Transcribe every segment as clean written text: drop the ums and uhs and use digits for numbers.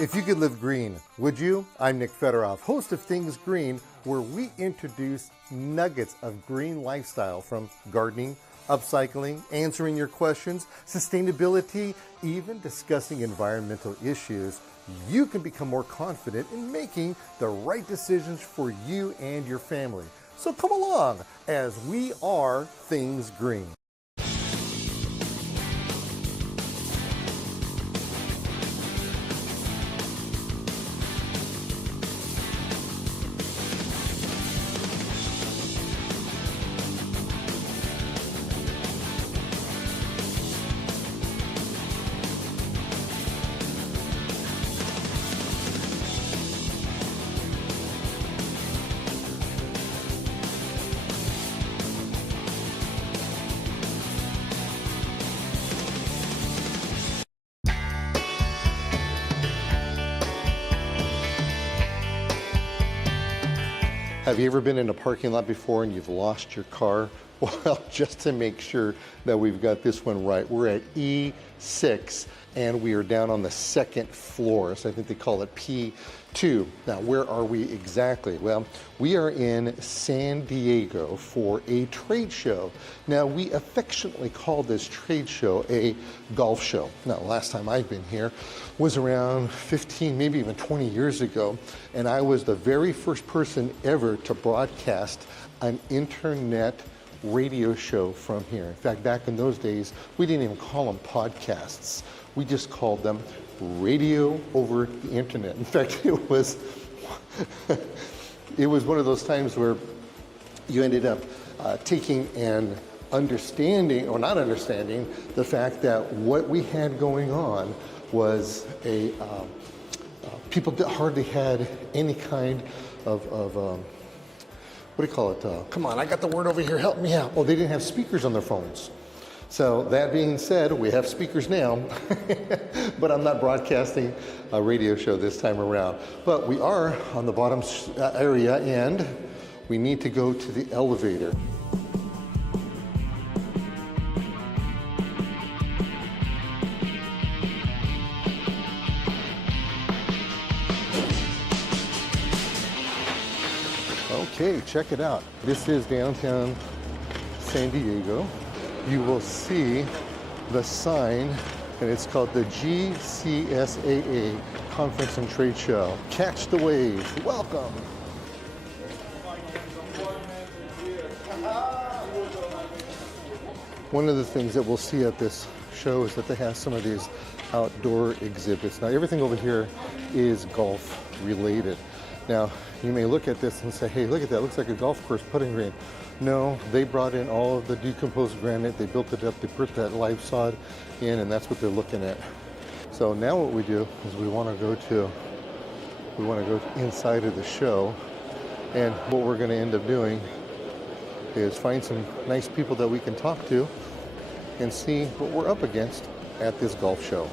If you could live green, would you? I'm Nick Federoff, host of Things Green, where we introduce nuggets of green lifestyle from gardening, upcycling, answering your questions, sustainability, even discussing environmental issues. You can become more confident in making the right decisions for you and your family. So come along as we are Things Green. Have you ever been in a parking lot before and you've lost your car? Well, just to make sure that we've got this one right, we're at E6 and we are down on the second floor. So I think they call it P2. Now, where are we exactly? Well, we are in San Diego for a trade show. Now, we affectionately call this trade show a golf show. Now, last time I've been here was around 15, maybe even 20 years ago, and I was the very first person ever to broadcast an internet radio show from here. In fact, back in those days, we didn't even call them podcasts. We just called them radio over the internet. In fact, it was one of those times where you ended up taking and understanding, or not understanding, the fact that what we had going on was people hardly had any kind of what do you call it? Come on, I got the word over here, help me out. Oh, they didn't have speakers on their phones. So that being said, we have speakers now, but I'm not broadcasting a radio show this time around. But we are on the bottom area and we need to go to the elevator. Okay, check it out. This is downtown San Diego. You will see the sign, and it's called the GCSAA Conference and Trade Show. Catch the wave. Welcome. One of the things that we'll see at this show is that they have some of these outdoor exhibits. Now, everything over here is golf related. Now, you may look at this and say, hey, look at that, looks like a golf course putting green. No, they brought in all of the decomposed granite, they built it up, they put that live sod in, and that's what they're looking at. So now what we do is we want to go inside of the show, and what we're going to end up doing is find some nice people that we can talk to and see what we're up against at this golf show.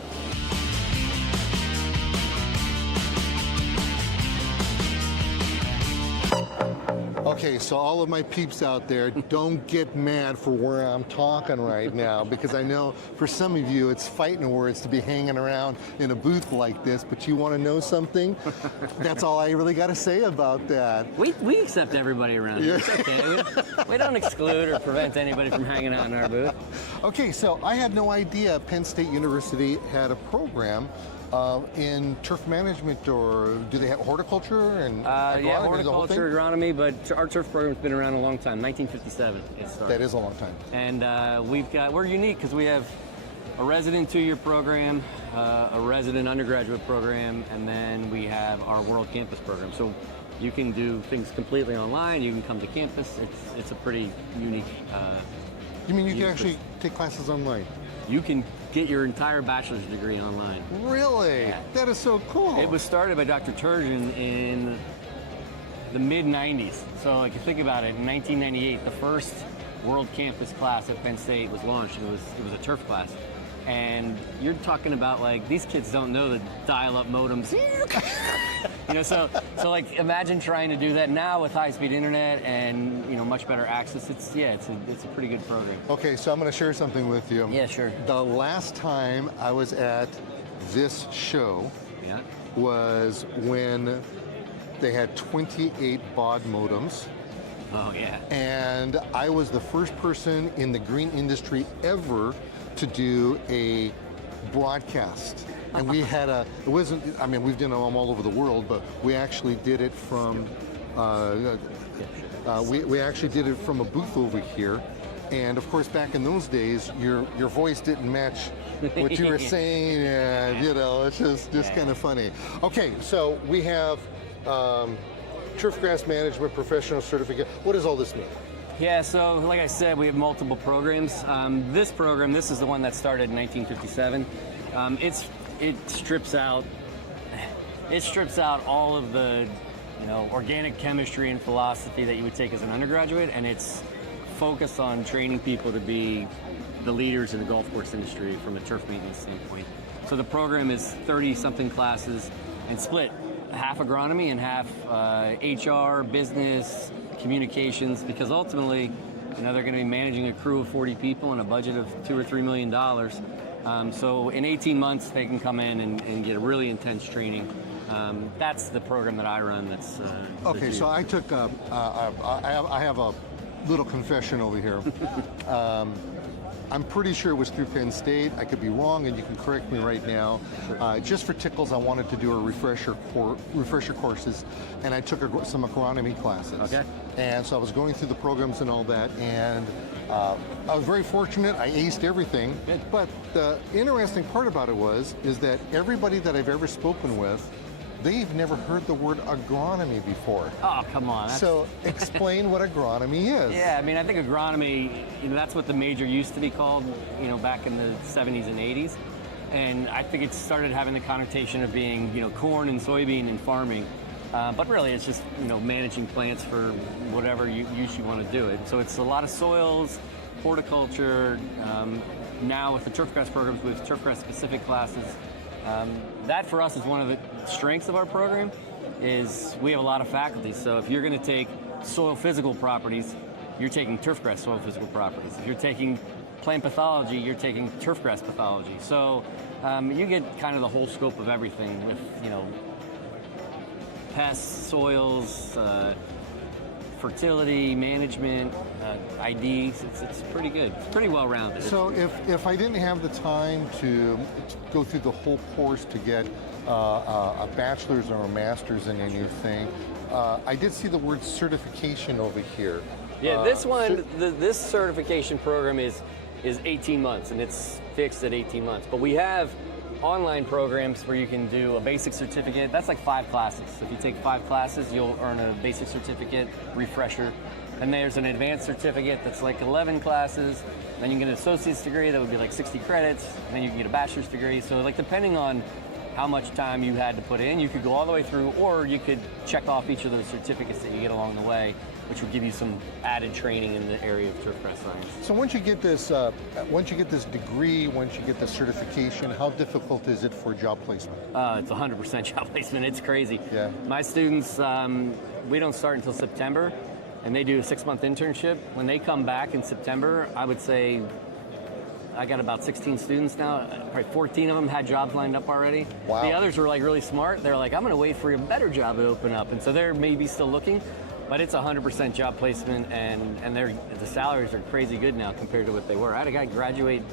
Okay, so all of my peeps out there, don't get mad for where I'm talking right now, because I know for some of you it's fighting words to be hanging around in a booth like this, but you want to know something? That's all I really got to say about that. We accept everybody around here. It's okay. We don't exclude or prevent anybody from hanging out in our booth. Okay, so I had no idea Penn State University had a program in turf management, or do they have horticulture and agronomy? Yeah, horticulture, agronomy, but our turf program's been around a long time. 1957 it started. That is a long time. And we're unique because we have a resident 2-year program, a resident undergraduate program, and then we have our World Campus program. So you can do things completely online. You can come to campus. It's a pretty unique. You mean you can actually take classes online? You can get your entire bachelor's degree online. Really? Yeah. That is so cool. It was started by Dr. Turgeon in the mid-90s. So like you think about it, in 1998, the first World Campus class at Penn State was launched. It was a turf class. And you're talking about, like, these kids don't know the dial-up modems. You know, so like imagine trying to do that now with high-speed internet and, you know, much better access. It's a pretty good program. Okay, so I'm going to share something with you. Yeah, sure. The last time I was at this show, yeah, was when they had 28 baud modems. Oh, yeah. And I was the first person in the green industry ever to do a broadcast. And we had it wasn't, I mean, we've done them all over the world, but we actually did it from, we actually did it from a booth over here. And of course, back in those days, your voice didn't match what you were saying, and you know, it's just kind of funny. Okay, so we have turf grass management professional certificate. What does all this mean? Yeah, so like I said, we have multiple programs. This program, this is the one that started in 1957. It strips out all of the, you know, organic chemistry and philosophy that you would take as an undergraduate, and it's focused on training people to be the leaders in the golf course industry from a turf maintenance standpoint. So the program is 30-something classes and split half agronomy and half HR, business, communications, because ultimately, you know, they're going to be managing a crew of 40 people and a budget of $2 or $3 million. So in 18 months, they can come in and get a really intense training. That's the program that I run. That's okay. So I took I have a little confession over here. I'm pretty sure it was through Penn State. I could be wrong, and you can correct me right now. Just for tickles, I wanted to do a refresher courses, and I took some agronomy classes. Okay. And so I was going through the programs and all that, and I was very fortunate. I aced everything. Good. But the interesting part about it is that everybody that I've ever spoken with, they've never heard the word agronomy before. Oh, come on. So explain what agronomy is. Yeah, I mean, I think agronomy, you know, that's what the major used to be called, you know, back in the 70s and 80s. And I think it started having the connotation of being, you know, corn and soybean and farming. But really, it's just, you know, managing plants for whatever use you want to do it. So it's a lot of soils, horticulture. Now with the turfgrass programs, we have turfgrass specific classes. That for us is one of the strengths of our program, is we have a lot of faculty. So if you're going to take soil physical properties, you're taking turfgrass soil physical properties. If you're taking plant pathology, you're taking turfgrass pathology. So you get kind of the whole scope of everything with, you know, pests, soils, fertility, management, IDs. It's pretty good. It's pretty well rounded. So if I didn't have the time to go through the whole course to get a bachelor's or a master's in anything, I did see the word certification over here. Yeah, this one, this certification program is 18 months, and it's fixed at 18 months. But we have online programs where you can do a basic certificate. That's like 5 classes. So if you take 5 classes, you'll earn a basic certificate, refresher. And there's an advanced certificate that's like 11 classes. Then you can get an associate's degree that would be like 60 credits. And then you can get a bachelor's degree. So like depending on how much time you had to put in, you could go all the way through, or you could check off each of those certificates that you get along the way, which would give you some added training in the area of turfgrass science. So once you get this degree, once you get the certification, how difficult is it for job placement? It's 100% job placement. It's crazy. Yeah. My students, we don't start until September, and they do a 6-month internship. When they come back in September, I would say I got about 16 students now. Probably 14 of them had jobs lined up already. Wow. The others were like really smart. They're like, I'm going to wait for a better job to open up, and so they're maybe still looking. But it's 100% job placement, and the salaries are crazy good now compared to what they were. I had a guy graduate,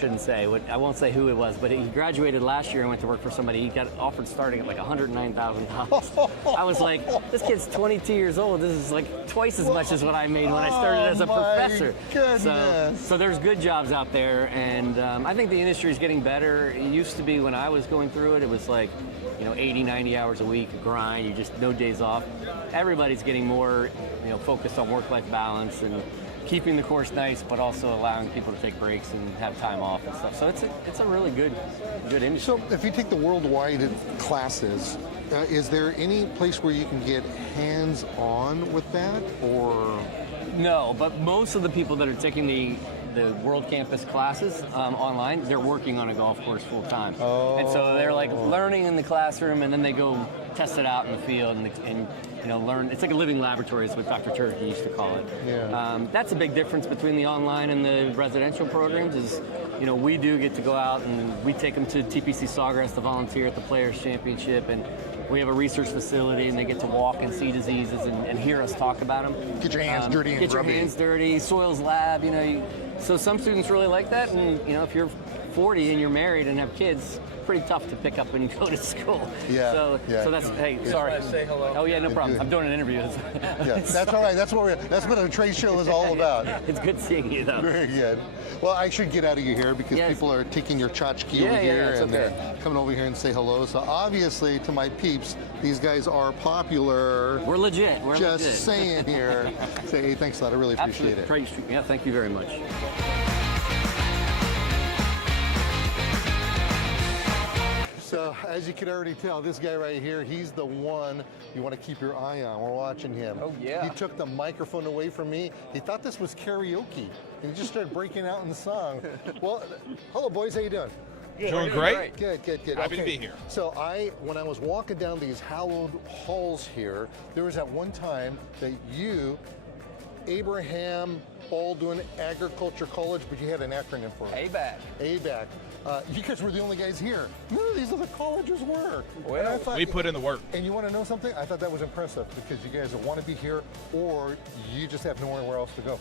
I won't say who it was, but he graduated last year and went to work for somebody. He got offered starting at like $109,000. I was like, this kid's 22 years old. This is like twice as much as what I made when I started as a professor. So there's good jobs out there, and I think the industry is getting better. It used to be when I was going through it, it was like, you know, 80, 90 hours a week, grind, you just no days off. Everybody's getting more, you know, focused on work-life balance and keeping the course nice, but also allowing people to take breaks and have time off and stuff. So it's a really good industry. So if you take the worldwide classes, is there any place where you can get hands-on with that, or? No, but most of the people that are taking the the World Campus classes online, they're working on a golf course full time. Oh. And so they're like learning in the classroom, and then they go test it out in the field and learn. It's like a living laboratory, is what Dr. Turkey used to call it. Yeah. That's a big difference between the online and the residential programs. Is we do get to go out and we take them to TPC Sawgrass to volunteer at the Players Championship, and we have a research facility, and they get to walk and see diseases and hear us talk about them. Get your hands dirty and get grubby. your hands dirty. Soils lab, so some students really like that, and if you're 40 and you're married and have kids, pretty tough to pick up when you go to school. Yeah. So that's hey, sorry. Say hello. Oh yeah, no problem. Good. I'm doing an interview. Yeah, that's all right. That's what a trade show is all about. It's good seeing you though. Very good. Well, I should get out of your hair because Yes. people are taking your tchotchke Yeah, over yeah, here it's and okay. they're coming over here and say hello. So obviously, to my peeps, these guys are popular. We're legit. We're Just legit. saying here. Say, hey, thanks a lot. I really appreciate Absolutely. it. Yeah, thank you very much. So as you can already tell, this guy right here, he's the one you want to keep your eye on. We're watching him. Oh, yeah. He took the microphone away from me. He thought this was karaoke, and he just started breaking out in song. Well, hello boys, how you doing? Doing great. Good. Happy to be here. So when I was walking down these hallowed halls here, there was at one time that you, Abraham Baldwin Agricultural College, but you had an acronym for it. ABAC. ABAC. You guys were the only guys here. None of these other colleges were. Well, And I thought, We put in the work. and you want to know something? I thought that was impressive because you guys want to be here, or you just have nowhere else to go.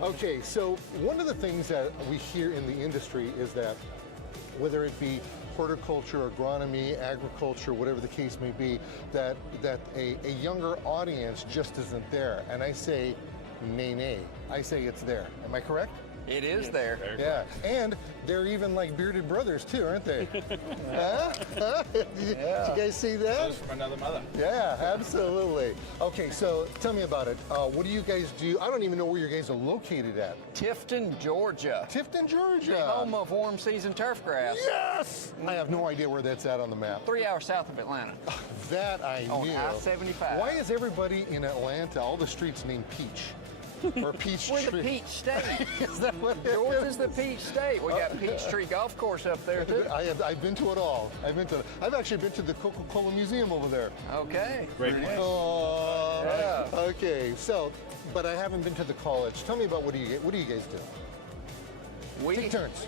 Okay, so one of the things that we hear in the industry is that whether it be horticulture, agronomy, agriculture, whatever the case may be, that a younger audience just isn't there. And I say, nay. I say it's there. Am I correct? It is there. Yeah, and they're even like bearded brothers too, aren't they? Huh? Did you guys see that? Those from another mother. Yeah, absolutely. Okay, so tell me about it. What do you guys do? I don't even know where you guys are located at. Tifton, Georgia. Tifton, Georgia. The home of warm season turf grass. Yes! I have no idea where that's at on the map. 3 hours south of Atlanta. That I On knew. I-75. Why is everybody in Atlanta, all the streets named Peach? Or Peach We're the Tree? Peach State. Is that what it Georgia's is? the Peach State. We got Peachtree Golf Course up there too. I've been to it all. I've actually been to the Coca-Cola Museum over there. Okay. Great place. Oh, Yeah. okay. So, but I haven't been to the college. Tell me about what do you guys do? Take turns.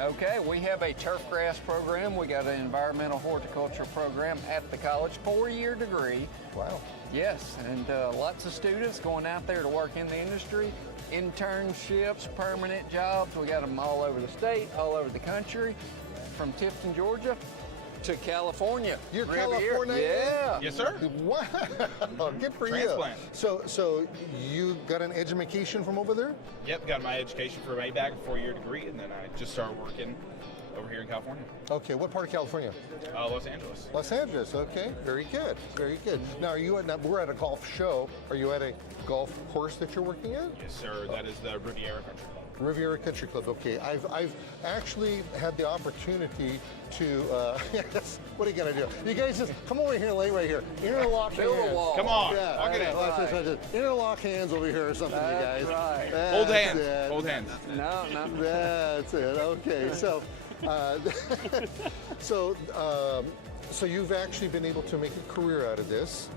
Okay, we have a turf grass program. We got an environmental horticulture program at the college, 4-year degree. Wow. Yes, and lots of students going out there to work in the industry, internships, permanent jobs. We got them all over the state, all over the country, from Tifton, Georgia to California. You're Riviera. California? Yeah. Yes, sir. Wow. Good for Transplant. you. So you got an education from over there? Yep, got my education from ABAC, a 4-year degree, and then I just started working over here in California. Okay. What part of California? Los Angeles. Los Angeles. Okay. Very good. Very good. Now, we're at a golf show. Are you at a golf course that you're working at? Yes, sir. That is the Riviera Country Club. Riviera Country Club. Okay, I've actually had the opportunity to. Yes. What are you gonna do? You guys just come over here and lay right here. Interlock Build hands. a wall. Come on, Yeah, lock it in. watch this. Interlock hands over here or something, you guys. That's right. That's Hold hands. it. Hold hands. No. That's it. Okay, so. So you've actually been able to make a career out of this,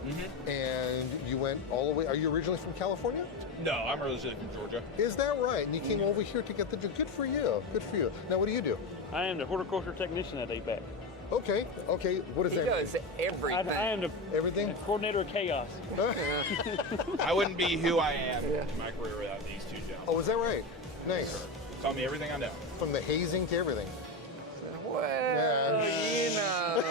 and you went all the way. Are you originally from California? No, I'm originally from Georgia. Is that right? And you came over here to get the job. Good for you. Good for you. Now, what do you do? I am the horticulture technician at ABAC. Okay. What does He that does mean? everything. I am the Everything? coordinator of chaos. I wouldn't be who I am in my career without these two gentlemen. Oh, is that right? Nice. Taught me everything I know. From the hazing to everything. Well, you know.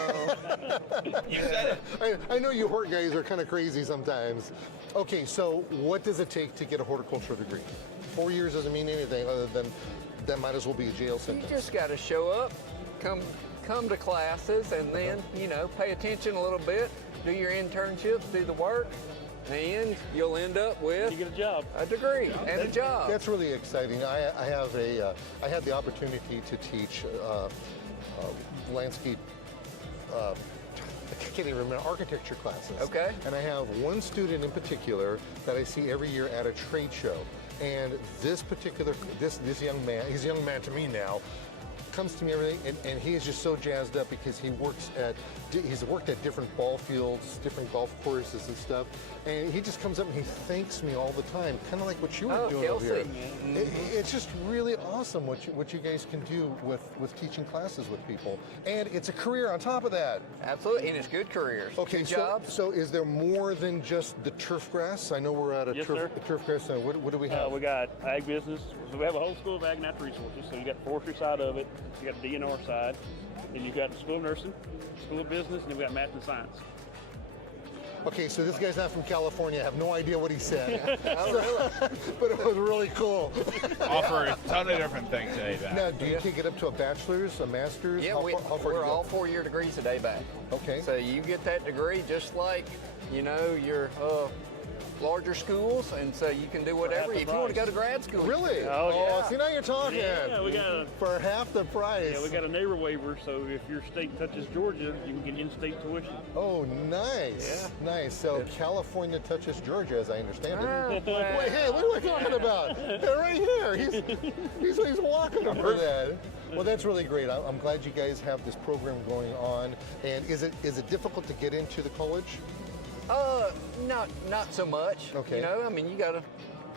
You said it. I know you hort guys are kind of crazy sometimes. Okay, so what does it take to get a horticulture degree? 4 years doesn't mean anything other than that might as well be a jail You sentence. just got to show up, come to classes, and then, pay attention a little bit, do your internships, do the work, and you'll end up with You get a job. a degree and a job. That's really exciting. I had the opportunity to teach landscape I can't even remember, architecture classes. Okay. And I have one student in particular that I see every year at a trade show. And this young man, he's a young man to me now, comes to me everything, and he is just so jazzed up because he's worked at different ball fields, different golf courses and stuff, and he just comes up and he thanks me all the time, kind of like what you were doing over here. It's just really awesome what you guys can do with teaching classes with people, and it's a career on top of that. Absolutely, and it's good careers. Okay, good jobs. So is there more than just the turf grass? I know we're at a Yes, turf grass. What do we have? We got ag business. So we have a whole school of ag and natural resources. So you got the forestry side of it, you got the DNR side, then you got the school of nursing, school of business, and then we got math and science. Okay, so this guy's not from California. I have no idea what he said. But it was really cool. Offer a ton of different things today. Now, do you take it up to a bachelor's, a master's? Yeah, how far do you we're go? all 4-year degrees a day back. Okay. So you get that degree just like, your larger schools, and so you can do whatever. the If you want to price. go to grad school. Really? Oh, yeah. See, now you're talking. Yeah, we got For half the price. we got a neighbor waiver, so if your state touches Georgia, you can get in-state tuition. Oh, nice. Yeah. Nice. So California touches Georgia, as I understand it. well. Wait, hey, what are we talking about? They're right here. He's walking over that. Well, that's really great. I'm glad you guys have this program going on. And is it difficult to get into the college? Not so much. Okay. I mean, you gotta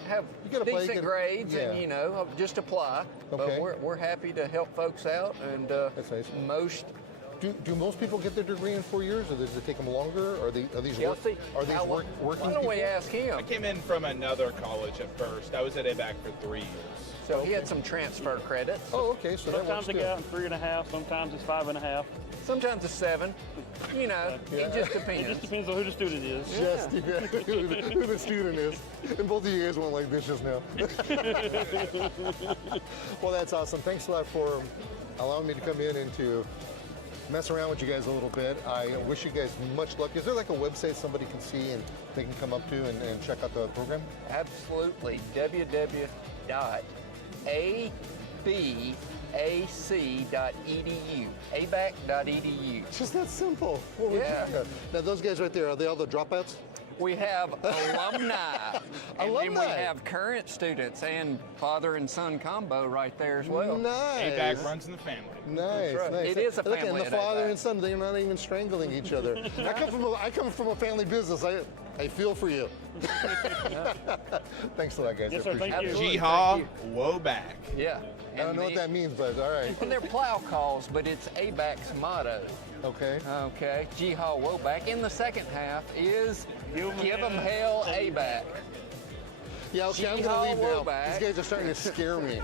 have gotta play, decent grades, yeah. and just apply. Okay. But we're happy to help folks out, and That's nice. most. Do most people get their degree in 4 years, or does it take them longer? Are these Chelsea, working why don't people? we ask him? I came in from another college at first. I was at ABAC for 3 years. So he had some transfer credits. Oh, okay. So that Sometimes works they good. get out in 3.5, sometimes it's 5.5. Sometimes it's 7. It just It depends. just depends on who the student is. Just who the student is. And both of you guys went like this just now. Well, that's awesome. Thanks a lot for allowing me to come in and to mess around with you guys a little bit. I wish you guys much luck. Is there like a website somebody can see and they can come up to and check out the program? Absolutely. www.abac.edu. abac.edu. Just that simple. What would Yeah. you do? Now, those guys right there, are they all the dropouts? We have alumni. And then we Alumni. have current students and father and son combo right there as well. Nice. ABAC runs in the family. Nice, right. nice. It is a Look, and family the at father ABAC. and son, they're not even strangling each other. I come from a family business. I feel for you. Thanks a lot, guys. Yes, I sir. Thank appreciate you. it. Jihad, woe back. Yeah. I don't know what that means, but all right. And they're plow calls, but it's ABAC's motto. Okay. Okay. Jihad Woback. In the second half is Give 'em hell ABAC. Yeah, okay, I'm Jihad going to leave now. Woback. These guys are starting to scare me.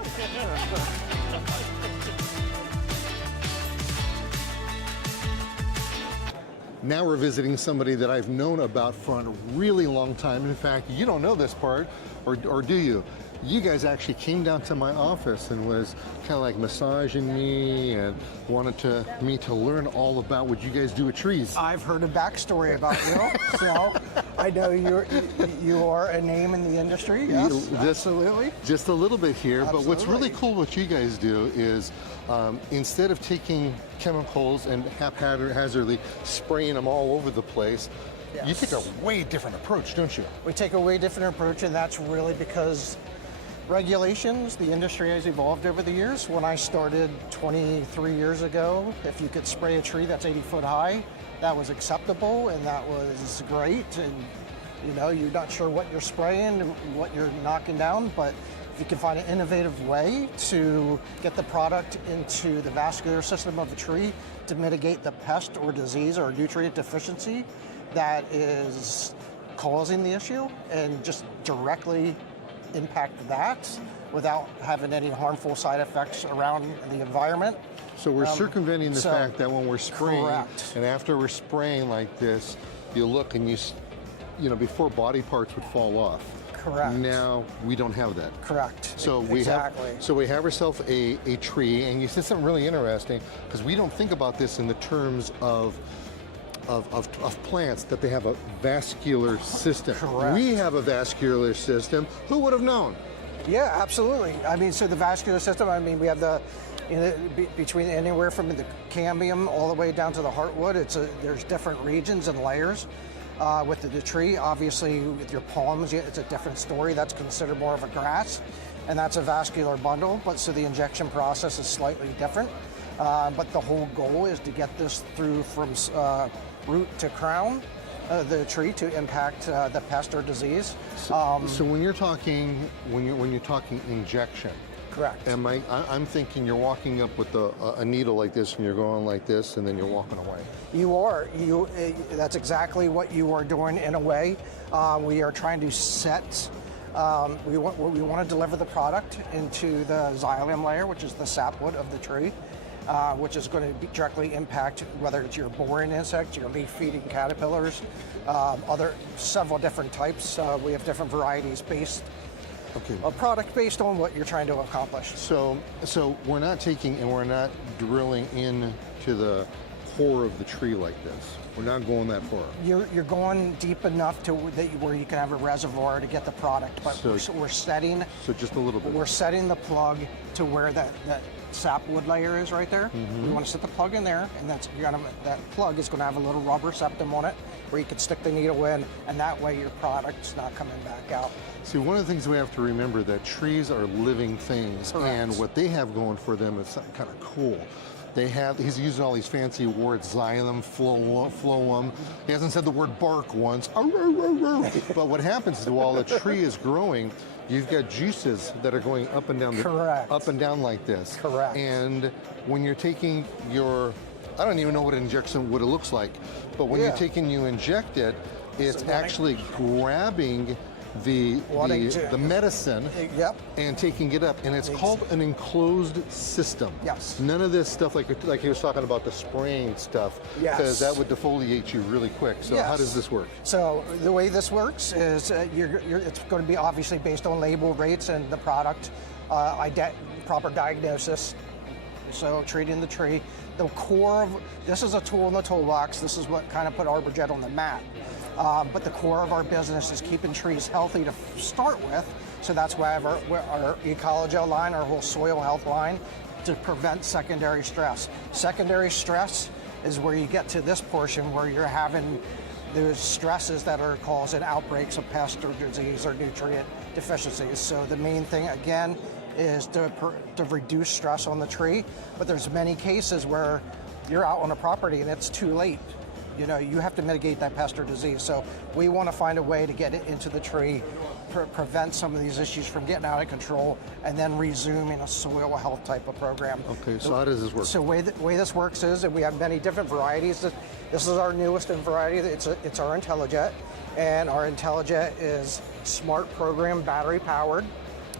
Now we're visiting somebody that I've known about for a really long time. In fact, you don't know this part, or do you? You guys actually came down to my office and was kind of like massaging me and wanted me to learn all about what you guys do with trees. I've heard a backstory about you, so I know you are a name in the industry. Yes, absolutely. Just a little bit here, but what's really Absolutely. cool what you guys do is instead of taking chemicals and haphazardly spraying them all over the place, you take a way different approach, don't you? We take a way different approach, and that's really because regulations, the industry has evolved over the years. When I started 23 years ago, if you could spray a tree that's 80 foot high, that was acceptable and that was great. And you're not sure what you're spraying and what you're knocking down, but if you can find an innovative way to get the product into the vascular system of the tree to mitigate the pest or disease or nutrient deficiency that is causing the issue and just directly impact that without having any harmful side effects around the environment. So we're circumventing the so- fact that when we're spraying, Correct. and after we're spraying like this, you look and before body parts would fall off. Correct. Now we don't have that. Correct. So exactly. we have ourselves a tree, and you said something really interesting because we don't think about this in the terms of plants, that they have a vascular system. Correct. We have a vascular system. Who would have known? Yeah, absolutely. I mean, so the vascular system, I mean, we have between anywhere from the cambium all the way down to the heartwood. There's different regions and layers. With the tree, obviously with your palms, it's a different story. That's considered more of a grass, and that's a vascular bundle, but so the injection process is slightly different. But the whole goal is to get this through from root to crown, the tree, to impact the pest or disease. So when you're talking injection, Correct. I'm thinking you're walking up with a needle like this, and you're going like this, and then you're walking away. You are. That's exactly what you are doing in a way. We are trying to set. We want to deliver the product into the xylem layer, which is the sapwood of the tree, which is going to directly impact whether it's your boring insects, your leaf-feeding caterpillars, several different types. We have different varieties based. Okay. A product based on what you're trying to accomplish. So we're not drilling into the core of the tree like this. We're not going that far. You're going deep enough where you can have a reservoir to get the product, but we're setting. So just a little bit. We're setting the plug to where that sapwood layer is right there. Mm-hmm. We want to set the plug in there, and that plug is going to have a little rubber septum on it where you can stick the needle in, and that way your product's not coming back out. See, one of the things we have to remember that trees are living things. Correct. And what they have going for them is something kind of cool. He's using all these fancy words, xylem, phloem. He hasn't said the word bark once. But what happens is while the tree is growing, you've got juices that are going up and down, up and down like this. Correct. And when you're taking I don't even know what an injection would it looks like, but when you inject it, it's actually grabbing the medicine and taking it up, and it's called an enclosed system. Yes. None of this stuff like he was talking about, the spraying stuff, because that would defoliate you really quick. So how does this work? So the way this works is it's going to be obviously based on label rates and the product, proper diagnosis. So treating the tree. The core of this is a tool in the toolbox. This is what kind of put Arborjet on the map. But the core of our business is keeping trees healthy to start with. So that's why I have our ecology line, our whole soil health line, to prevent secondary stress. Secondary stress is where you get to this portion where you're having those stresses that are causing outbreaks of pest or disease or nutrient deficiencies. So the main thing, again, is to reduce stress on the tree. But there's many cases where you're out on a property and it's too late. You have to mitigate that pest or disease. So we want to find a way to get it into the tree, prevent some of these issues from getting out of control, and then resuming a soil health type of program. Okay, so how does this work? So the way this works is that we have many different varieties. This is our newest variety. It's our Intellijet, and our Intellijet is smart program, battery powered.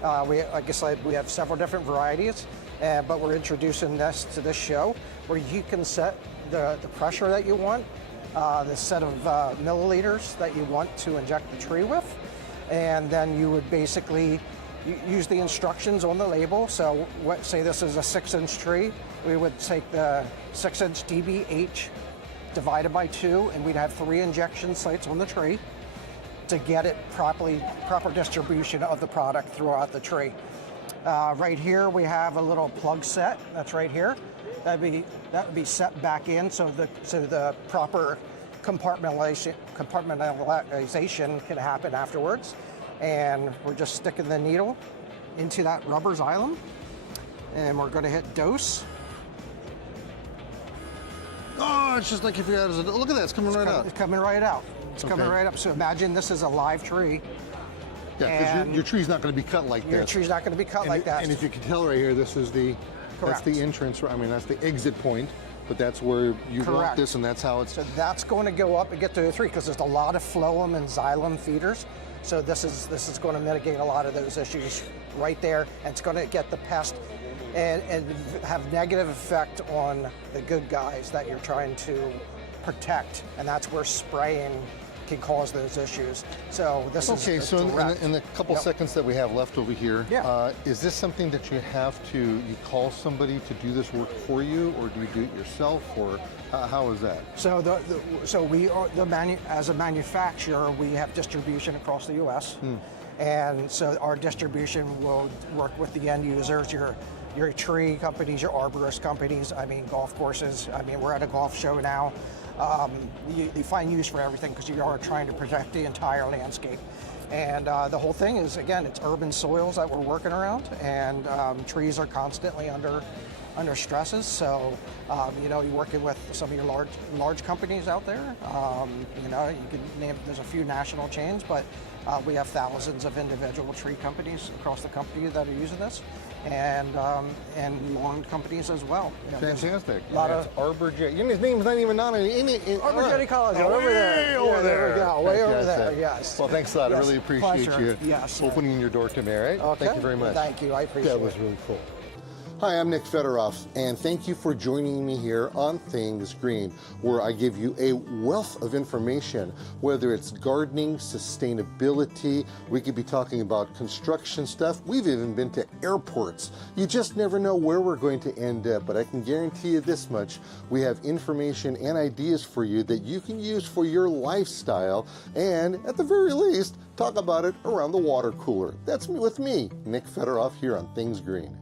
Like I said, we have several different varieties, but we're introducing this to this show where you can set the pressure that you want, the set of milliliters that you want to inject the tree with, and then you would basically use the instructions on the label. So say this is a 6-inch tree, we would take the 6-inch dBH divided by 2, and we'd have 3 injection sites on the tree to get it proper distribution of the product throughout the tree. Right here we have a little plug set that's right here. That would be set back in so the proper compartmentalization can happen afterwards. And we're just sticking the needle into that rubber xylem, and we're going to hit dose. Oh, it's just like if you had look at that, it's coming right out. It's coming right out. It's coming right up. So imagine this is a live tree. Yeah, because your tree's not going to be cut like Your this. tree's not going to be cut like that. And if you can tell right here, this is that's the entrance. I mean, that's the exit point. But that's where you want this, and that's how it's. So that's going to go up and get to the tree because there's a lot of phloem and xylem feeders. So this is going to mitigate a lot of those issues right there, and it's going to get the pest and have negative effect on the good guys that you're trying to protect, and that's where spraying can cause those issues. So this is okay. So in the couple seconds that we have left over here, is this something that you call somebody to do this work for you, or do you do it yourself, or how is that? So we are as a manufacturer, we have distribution across the U.S. And so our distribution will work with the end users, your tree companies, your arborist companies, I mean, golf courses. I mean, we're at a golf show now. You find use for everything because you are trying to protect the entire landscape. And the whole thing is, again, it's urban soils that we're working around, and trees are constantly under stresses. So, you know, you're working with some of your large companies out there. You know, you can name, there's a few national chains, but we have thousands of individual tree companies across the country that are using this, and lawn companies as well. You know, Fantastic. A lot of Arborjet. His name's not even on it. Arborjet College over there. Over Yeah, there. we go. Way over there. Fantastic. Yes. Well, thanks a lot. I Yes. really appreciate Pleasure. you Yes. opening your door to me. All right. Okay. Thank you very much. Thank you. I appreciate That was it. really cool. Hi, I'm Nick Federoff, and thank you for joining me here on Things Green, where I give you a wealth of information, whether it's gardening, sustainability, we could be talking about construction stuff, we've even been to airports. You just never know where we're going to end up, but I can guarantee you this much, we have information and ideas for you that you can use for your lifestyle, and at the very least, talk about it around the water cooler. That's me with me, Nick Federoff, here on Things Green.